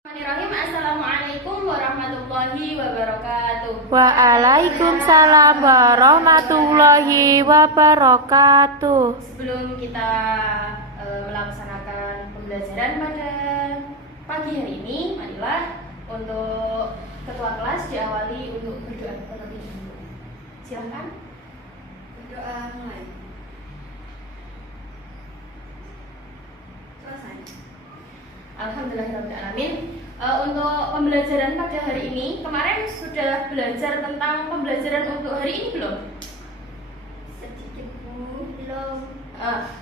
Bismillahirrahmanirrahim. Assalamualaikum warahmatullahi wabarakatuh. Waalaikumsalam warahmatullahi wabarakatuh. Sebelum kita melaksanakan pembelajaran pada pagi hari ini, marilah untuk ketua kelas diawali untuk berdoa terlebih dahulu. Silakan. Berdoa mulai. Selesai. Alhamdulillahirrahmanirrahim. Untuk pembelajaran pada hari ini, kemarin sudah belajar tentang pembelajaran untuk hari ini belum? Sedikit Bu, belum.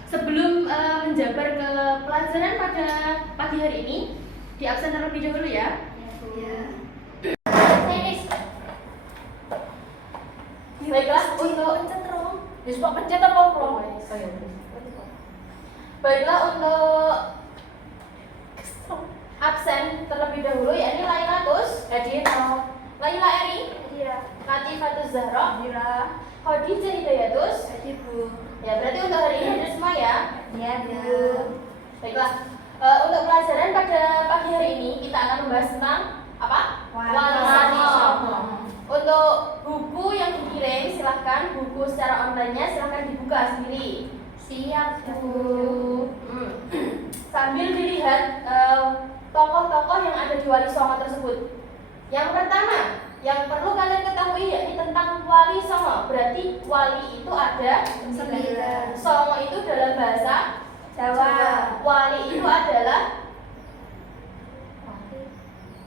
Sebelum menjabar ke pelajaran pada pagi hari ini, di absen terlebih dahulu ya. Ya. Baiklah, untuk pencet apa belum? Baiklah, untuk absen terlebih dahulu yakni Lailatus Hadiro, Laila Eri, Latifatus Zahra, Khadijah Hidayatus. Bu. Ya, berarti untuk hari ini ada semua ya. Ya, Bu. Baiklah, untuk pelajaran pada pagi hari ini kita akan membahas tentang apa? Wali Songo. Untuk buku yang dikirim, silahkan buku secara online-nya silahkan dibuka sendiri. Siap, Bu. Sambil dilihat tokoh-tokoh yang ada di Wali Songo tersebut. Yang pertama, yang perlu kalian ketahui yakni tentang Wali Songo. Berarti wali itu ada 9. Songo itu dalam bahasa Jawa. Wali itu adalah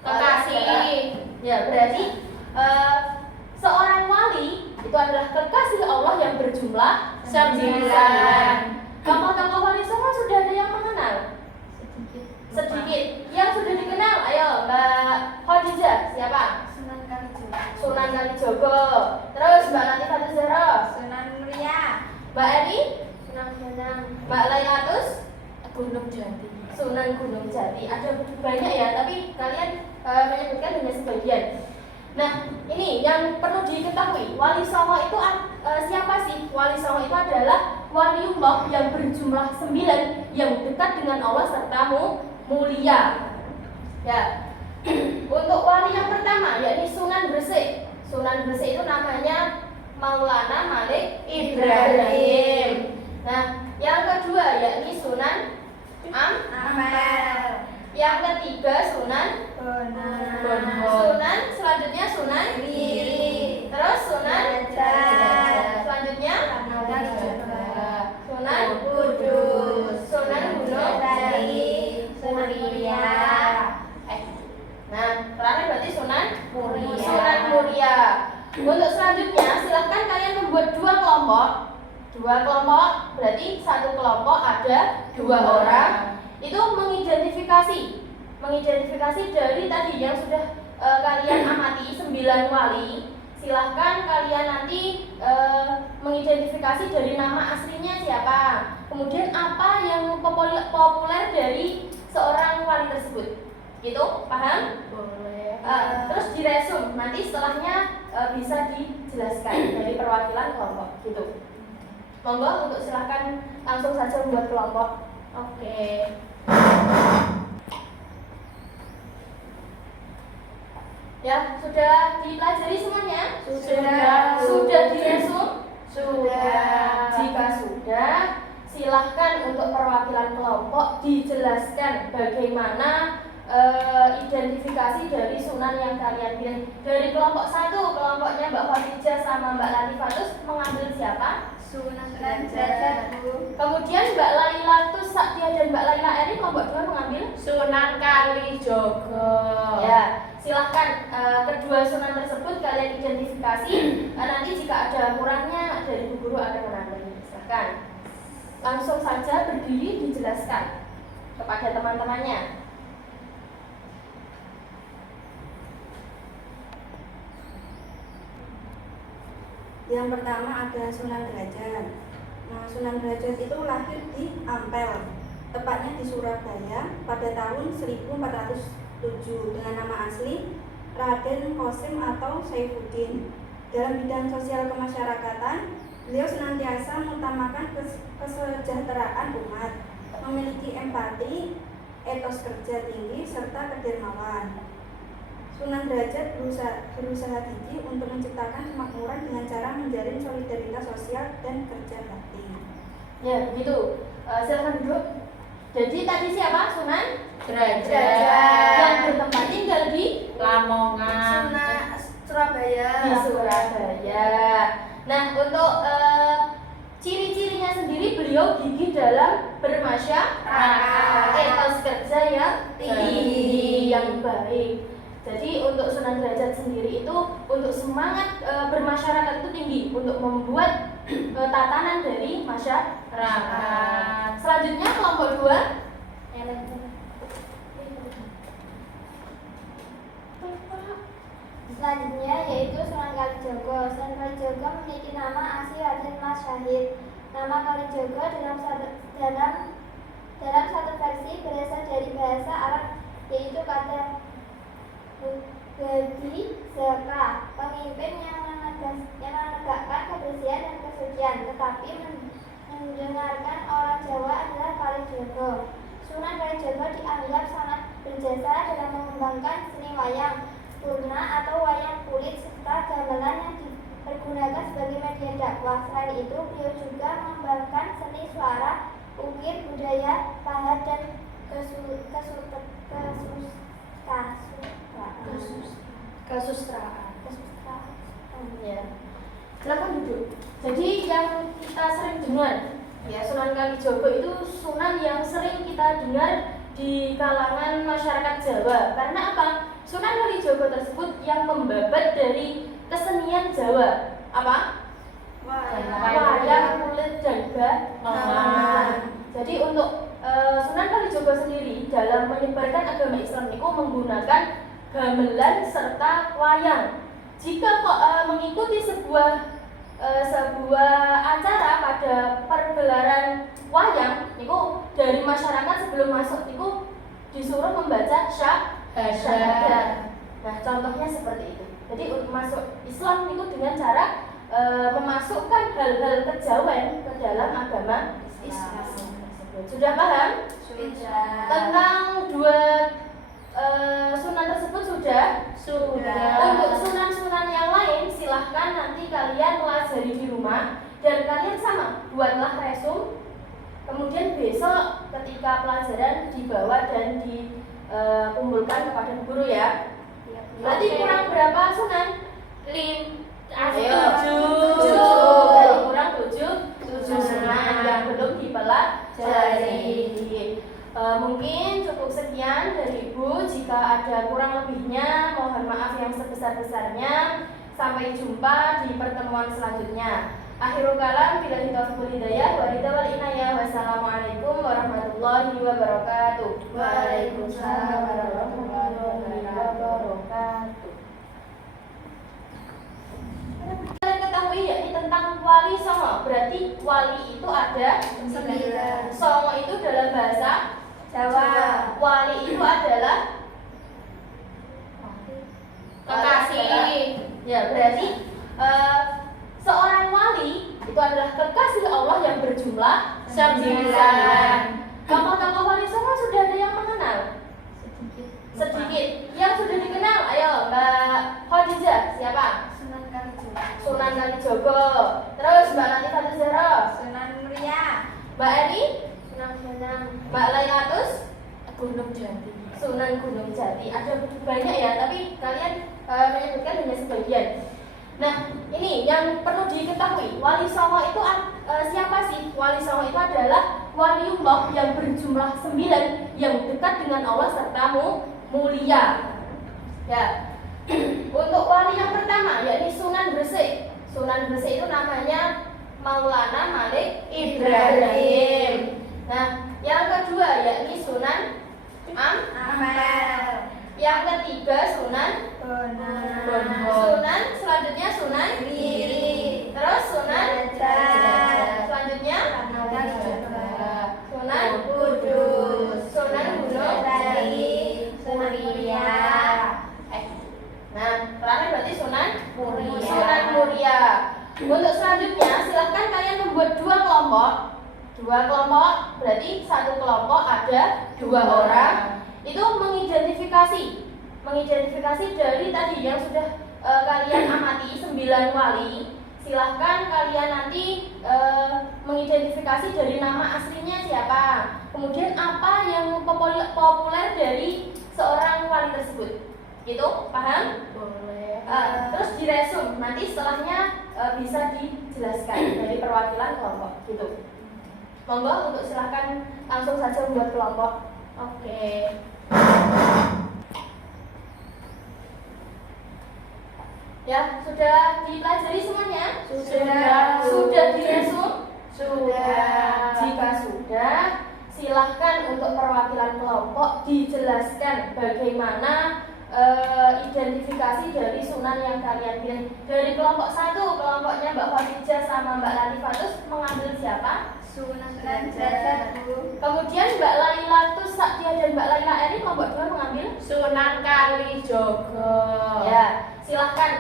Kekasih. Ya, berarti seorang wali itu adalah kekasih Allah yang berjumlah 9. Tokoh-tokoh Wali Songo sudah ada yang mengenal? Sedikit. Yang sudah dikenal, ayo Mbak Khadijah, siapa? Sunan Kalijogo. Sunan Kalijogo. Terus Mbak Latifatus Zahra, Sunan Muria. Mbak Eri, Sunan Bonang. Mbak Lailatus, Gunung Jati. Sunan Gunung Jati. Ada banyak ya, tapi kalian menyebutkan hanya sebagian. Nah, ini yang perlu diketahui. Wali Songo itu siapa sih? Wali Songo itu adalah waliullah yang berjumlah 9 yang dekat dengan Allah serta mulia. Ya. Untuk wali yang pertama yakni Sunan Gresik. Sunan Gresik itu namanya Maulana Malik Ibrahim. Nah, yang kedua yakni Sunan Ampel. Yang ketiga Sunan Bonang. Sunan selanjutnya Sunan Giri. Terus Sunan Derajat. selanjutnya Sunan Kudus. Sunan Gunung Jati. Sunan Muria. Nah, terakhir berarti Sunan Muria. Sunan Muria. Untuk selanjutnya silahkan kalian membuat 2 kelompok. 2 kelompok berarti satu kelompok ada 2 orang. Itu mengidentifikasi dari tadi yang sudah kalian amati 9 wali. Silahkan kalian nanti mengidentifikasi dari nama aslinya siapa, kemudian apa yang populer dari seorang wali tersebut. Gitu, paham? Boleh. Terus diresum, nanti setelahnya bisa dijelaskan dari perwakilan kelompok. Gitu. Monggo untuk silahkan langsung saja membuat kelompok. Oke. Ya, sudah dipelajari semuanya? Sudah. Sudah diresum? Sudah. Jika sudah, silahkan untuk perwakilan kelompok dijelaskan bagaimana identifikasi dari sunan yang kalian pilih. Dari kelompok 1, kelompoknya Mbak Khadijah sama Mbak Latifatus mengambil siapa? Sunan Derajat, Bu. Kemudian Mbak Lailatus Saktia dan Mbak Laila Eri kelompok 2 mengambil Sunan Kalijogo. ya, silahkan kedua sunan tersebut kalian identifikasi. Nanti jika ada kurangnya dari Bu Guru akan menambahi. Silahkan langsung saja berdiri dijelaskan kepada teman-temannya. Yang pertama ada Sunan Derajat. Nah, Sunan Derajat itu lahir di Ampel, tepatnya di Surabaya pada tahun 1407 dengan nama asli Raden Qasim atau Saifuddin. Dalam bidang sosial kemasyarakatan, beliau senantiasa mengutamakan kesejahteraan umat, memiliki empati, etos kerja tinggi, serta kedermawan. Sunan Derajat berusaha gigih untuk menciptakan kemakmuran dengan cara menjalin solidaritas sosial dan kerja bakti. Ya, begitu. Silakan duduk. Jadi tadi siapa? Sunan Derajat. yang bertempat tinggal di Lamongan. Surabaya. di Surabaya. Nah, untuk ciri-cirinya sendiri beliau gigih dalam bermasyarakat, etos kerja yang tinggi, yang baik. Jadi untuk Sunan Derajat sendiri itu untuk semangat bermasyarakat itu tinggi, untuk membuat tatanan dari masyarakat. Selanjutnya kelompok 2. Selanjutnya yaitu Sunan Kalijogo. Sunan Kalijogo memiliki nama asli Raden Mas Syahid. Nama Kalijogo dalam satu versi berasal dari bahasa Arab, yaitu kata Badi Zaka, pemimpin yang menegakkan kebersihan dan kesucian, tetapi mendengarkan orang Jawa adalah Kalijogo. Sunan Kalijogo dianggap sangat berjasa dalam mengembangkan seni wayang purna atau wayang kulit serta gamelan yang dipergunakan sebagai media dakwah. Selain itu, beliau juga mengembangkan seni suara, ukir, budaya, pahat, dan Kesusastraan. Ya. Silakan duduk. Jadi yang kita sering dengar, ya, Sunan Kalijogo itu sunan yang sering kita dengar di kalangan masyarakat Jawa. Karena apa? Sunan Kalijogo tersebut yang membabat dari kesenian Jawa. Apa? Wayang kulit dan gamelan. Jadi untuk Sunan Kalijogo sendiri dalam menyebarkan agama Islam itu menggunakan gamelan serta wayang. Jika mengikuti sebuah acara pada pergelaran wayang, itu dari masyarakat sebelum masuk itu disuruh membaca syahadat. Nah, contohnya seperti itu. Jadi untuk masuk Islam itu dengan cara memasukkan hal-hal kejawen ke dalam agama Islam. Sudah paham? Sudah. Tentang dua sunan tersebut sudah. Untuk sunan-sunan yang lain silahkan nanti kalian pelajari di rumah dan kalian sama buatlah resume. Kemudian besok ketika pelajaran dibawa dan dikumpulkan kepada guru ya. Berarti kurang berapa sunan? 7. Kurang 7 sunan yang belum dipelajari. Mungkin cukup sekian dari Ibu. Jika ada kurang lebihnya, mohon maaf yang sebesar-besarnya. Sampai jumpa di pertemuan selanjutnya. Akhirul kalam, billahi taufiq hidayah, wa ridha wal inayah. Wassalamualaikum warahmatullahi wabarakatuh. Waalaikumsalam warahmatullahi wabarakatuh. Kalian ketahui yakni tentang wali songo. Berarti wali itu ada 9. Songo itu dalam bahasa Jawa. Wali itu adalah Kekasih. Ya, berarti seorang wali itu adalah kekasih Allah yang berjumlah 9. Tokoh-tokoh wali songo sudah ada yang mengenal? Sedikit. Yang sudah dikenal, ayo Mbak Khadijah, siapa? Sunan Kalijogo. Terus Mbak Latifah Zahra, Sunan Muria. Mbak Eni, Mbak Lailatus, Gunung Jati. Sunan Gunung Jati. Ada banyak ya, tapi kalian menyebutkan hanya sebagian. Nah, ini yang perlu diketahui, Wali Songo itu siapa sih? Wali Songo itu adalah waliullah yang berjumlah 9 yang dekat dengan Allah serta mulia. Ya. Untuk wali yang pertama yakni Sunan Gresik. Sunan Gresik itu namanya Maulana Malik Ibrahim. Nah, yang kedua yakni Sunan Ampel. Yang ketiga Sunan Bonbo. Sunan selanjutnya Sunan Giri. Terus Sunan selanjutnya Sunan Kudus. Sunan Gunung Jati. Sunan Muria. Nah, terakhir berarti Sunan Muria. Untuk selanjutnya silahkan kalian membuat 2 kelompok berarti satu kelompok ada 2 orang. Itu mengidentifikasi dari tadi yang sudah kalian amati 9 wali. Silahkan kalian nanti mengidentifikasi dari nama aslinya siapa, kemudian apa yang populer dari seorang wali tersebut. Gitu, paham? Boleh. Terus diresum, nanti setelahnya bisa dijelaskan dari perwakilan kelompok. Gitu. Monggo untuk silahkan langsung saja membuat kelompok. Oke. Ya, sudah dipelajari semuanya? Sudah diresum? Sudah. Jika sudah, silahkan untuk perwakilan kelompok dijelaskan bagaimana identifikasi dari sunan yang kalian pilih. Dari kelompok 1, kelompoknya Mbak Khadijah sama Mbak Latifah, terus mengambil siapa? Sunan Derajat, Bu. Kemudian Mbak Lailatus Saktia dan Mbak Laila Eri kelompok 2 mengambil Sunan Kalijogo. ya. Silahkan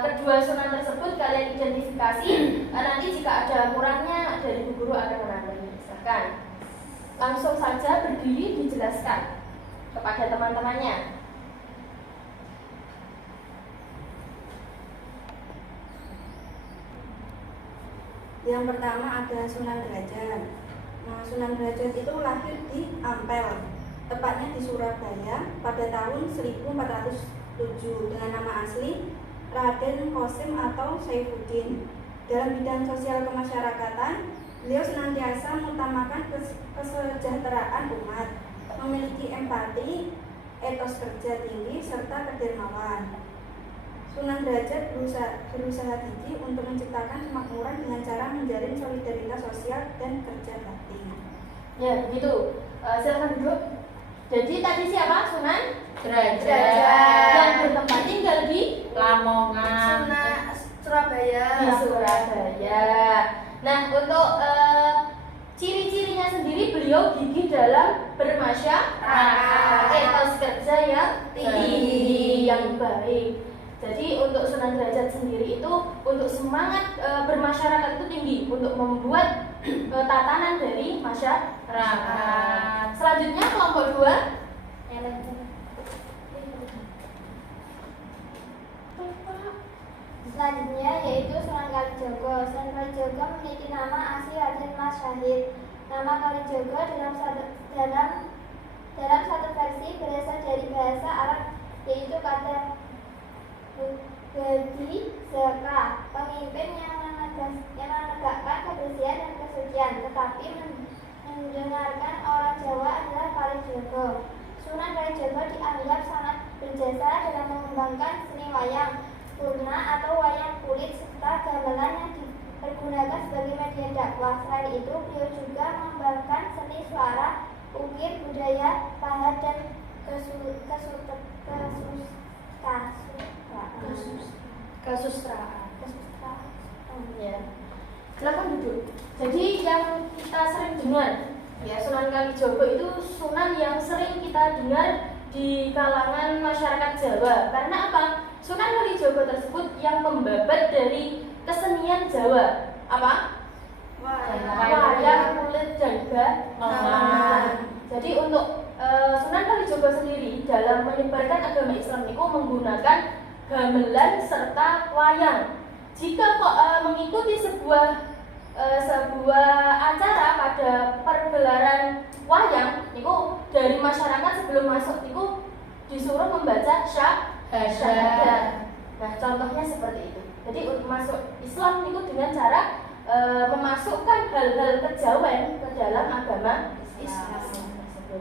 kedua sunan tersebut kalian identifikasi. Nanti jika ada kurangnya dari Bu Guru akan menambahi. Silahkan langsung saja berdiri dijelaskan kepada teman-temannya. Yang pertama ada Sunan Derajat. Nah, Sunan Derajat itu lahir di Ampel, tepatnya di Surabaya pada tahun 1407 dengan nama asli Raden Qasim atau Saifuddin. Dalam bidang sosial kemasyarakatan, beliau senantiasa mengutamakan kesejahteraan umat, memiliki empati, etos kerja tinggi, serta kedermawan. Sunan Derajat berusaha gigih untuk menciptakan kemakmuran dengan cara menjalin solidaritas sosial dan kerja bakti. Ya, begitu. Silahkan duduk. Jadi tadi siapa? Sunan Derajat. yang bertempat tinggal di Lamongan. Surabaya. di Surabaya. Nah, untuk ciri-cirinya sendiri beliau gigih dalam bermasyarakat, etos kerja yang tinggi, yang baik. Jadi untuk Sunan Derajat sendiri itu untuk semangat bermasyarakat itu tinggi, untuk membuat tatanan dari masyarakat. Selanjutnya kelompok 2. Selanjutnya yaitu Sunan Kalijogo. Sunan Kalijogo memiliki nama asli Raden Mas Syahid. Nama Kalijogo dalam satu versi berasal dari bahasa Arab, yaitu kata Budi Zaka, pemimpin yang menegakkan kebersihan dan kesucian, tetapi mendengarkan orang Jawa adalah Kalijogo. Sunan Kalijogo dianggap sangat berjasa dalam mengembangkan seni wayang purna atau wayang kulit serta gamelan yang dipergunakan sebagai media dakwah. Selain itu, beliau juga mengembangkan seni suara, ukir, budaya, pahat, dan Kesusastraan. Ya. Silakan duduk. Jadi yang kita sering dengar, ya, Sunan Kalijogo itu sunan yang sering kita dengar di kalangan masyarakat Jawa. Karena apa? Sunan Kalijogo tersebut yang membabat dari kesenian Jawa. Apa? Wayang kulit dan gamelan. Jadi untuk Sunan Kalijogo sendiri dalam menyebarkan agama Islam itu menggunakan gamelan serta wayang. Jika mengikuti sebuah acara pada pergelaran wayang, itu dari masyarakat sebelum masuk itu disuruh membaca syahadat. Nah, contohnya seperti itu. Jadi untuk masuk Islam itu dengan cara memasukkan hal-hal kejawen ke dalam agama Islam.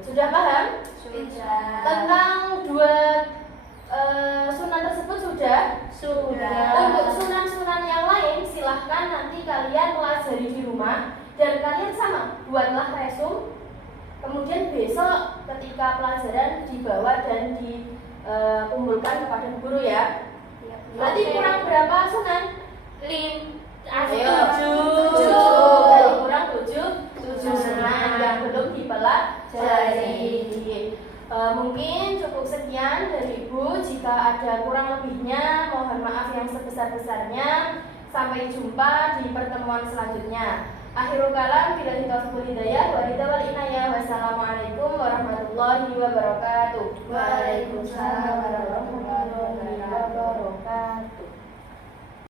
Sudah paham? Sudah. Tentang dua sunan tersebut sudah? Untuk sunan-sunan yang lain silahkan nanti kalian pelajari di rumah dan kalian sama buatlah resum. Kemudian besok ketika pelajaran dibawa dan dikumpulkan kepada guru ya. Berarti kurang berapa sunan? 7. Dari kurang 7 sunan yang belum dipelajari. Mungkin cukup sekian dari Ibu. Jika ada kurang lebihnya, mohon maaf yang sebesar-besarnya. Sampai jumpa di pertemuan selanjutnya. Akhirul kalam, billahi taufiq wal hidayah, wa ridha wal inayah. Wassalamualaikum warahmatullahi wabarakatuh. Waalaikumsalam.